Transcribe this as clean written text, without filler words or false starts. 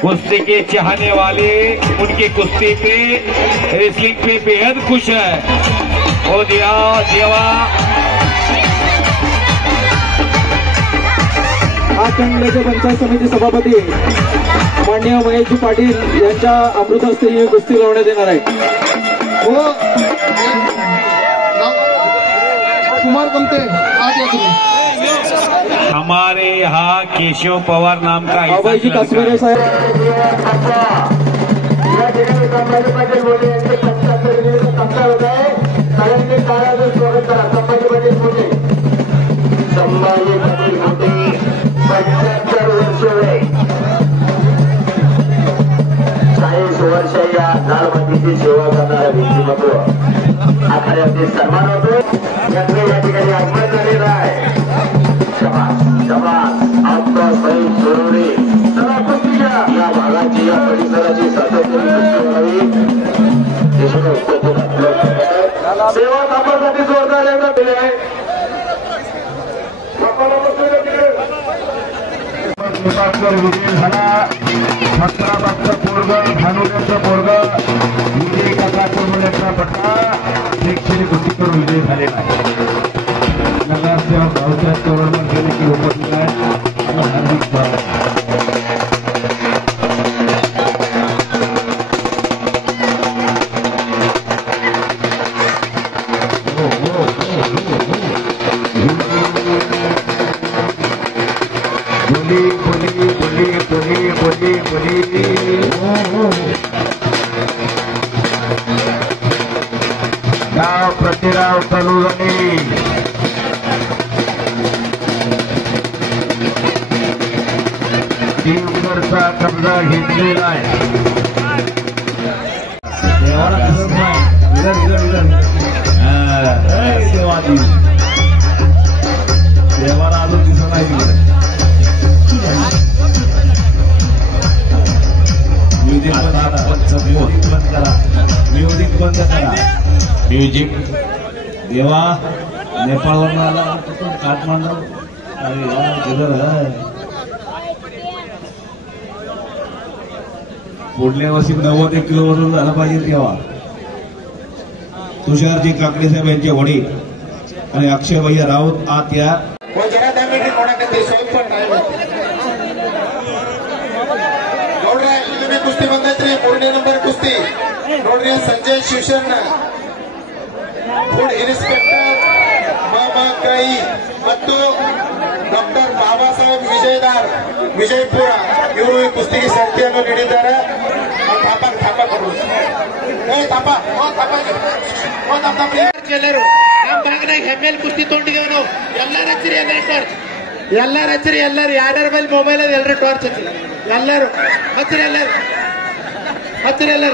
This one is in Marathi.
कुश्ती के चाहने वाले उनकी कुश्ती पे रेसलिंग पे बेहद खुश है। ओ देवा आज चंद्रचे पंचायत समिती सभापती माननीय महेशजी पाटील यांच्या अमृत हस्ते ही कुस्ती लावण्यात येणार आहे। कुमार कमते आज या तुम्ही। हमारे यहाँ केशव पवार नाम का बाबाजी काश्मीरे साहेब वर्ष या लालबंदीची सेवा करणारा व्यक्तिमत्व आखाड्याचे सन्मान होतो। या ठिकाणी आगमन झालेला आहे। आपला सही सोडवणे या भागाची या परिसराची सेवा कामासाठी जोरदार एवढा दिले आहे। विजय झाला 17 पोरग भानुल्याचा पोरग विजय काका कोरमल्याचा पट्टा शैक्षणिक कुस्तीवर विजय झालेला आहे। नगरसेवक भाऊसाहेब चव्हाण गेले की उपस्थित आहे हार्दिक स्वागत। गाव प्रतिराव चालू झाले। टीमवरचा कब्जा घेतलेला आहे। देवाला आलो दिसत नाही। म्युझिक बंद करा। म्युझिक बंद करा। म्युझिक देवा नेपाळवरून आला काठमांडू अरे यार किधर है। पुढल्या वर्षी 90 किलोवरून झाला पाहिजे तेव्हा। तुषारजी काकडे साहेब यांचे वडील आणि अक्षय भैया राऊत आत या। कुस्ती ಬಂದೈತ್ರಿ 3ನೇ ನಂಬರ್ ಕುಸ್ತಿ ನೋಡ್ರಿ ಸಂಜಯ್ ಶಿವಶರಣ ಫುಡ್ ಇನ್ಸ್ಪೆಕ್ಟರ್ ಮಾಮಾಕಾಯಿ ಮತ್ತು ಡಾಕ್ಟರ್ ಬಾಬಾ ಸಾಹೇಬ್ ವಿಜಯದಾರ್ ವಿಜಯಪುರ ಇವರು ಈ ಕುಸ್ತಿಗೆ ಸಂಖ್ಯೆಯನ್ನು ನೀಡಿದ್ದಾರೆ। ಎಲ್ಲರೂ ನಮ್ಮ ಭಾಗನಾಗ ಹೆಮ್ಮೆಲ್ ಕುಸ್ತಿ ತೊಗೊಂಡಿದ್ದೇವೆ ನಾವು। ಎಲ್ಲರ ಹಚ್ಚಿರಿ ಎಲ್ಲರೂ ಟಾರ್ಚ್ ಎಲ್ಲರೂ ಹಚ್ಚಿರಿ ಎಲ್ಲರೂ ಯಾರ್ಯಾರ ಮೇಲೆ ಮೊಬೈಲ್ ಎಲ್ಲರೂ ಟಾರ್ಚ್ ಹಚ್ಚಿರಿ ಎಲ್ಲರೂ ಹಚ್ಚಿರಿ ಎಲ್ಲರೂ